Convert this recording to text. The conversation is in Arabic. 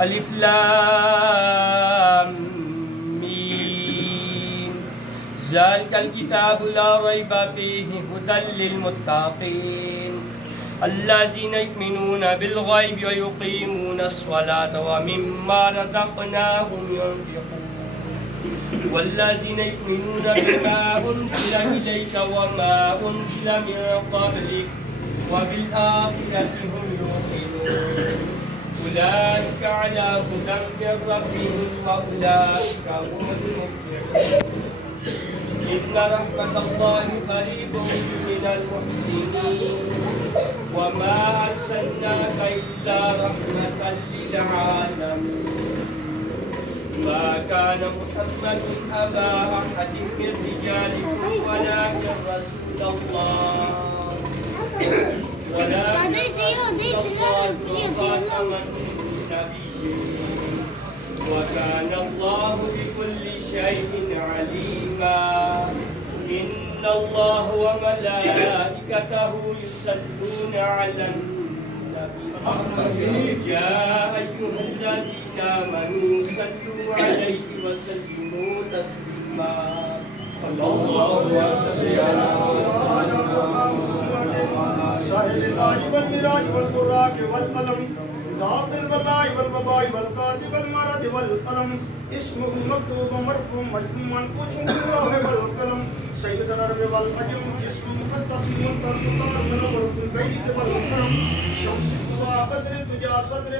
ألف لام ميم ذلك الكتاب لا ريب فيه هدى للمتقين الذين يؤمنون بالغيب ويقيمون الصلاة ومما رزقناهم ينفقون والذين يؤمنون بما أنزل إليك وما أنزل من قبلك وبالآخرة هم يوقنون أولئك على هدى من ربهم وأولئك هم المفلحون إن رحمة الله قريب من المحسنين وما أرسلناك إلا رحمة للعالمين ما كان محمد أبا أحد من رجالكم ولكن رسول الله وخاتم النبيين وكان الله بكل شيء عليما إن الله وملائكته يصلون على النبي يا أيها الذين آمنوا صلوا عليه وسلموا تسليما اللهم صل على ساحل العاج والمراج والبراق والقلم داب البلاء والوباء والقاد والمرض والقلم اسمه مكتوب مرفوع مجموع منقوش بالله والقلم سيد الأرض والأجم جسم مقدس منتر من البيت والقلم شمس الدعاء قدر تجا صدر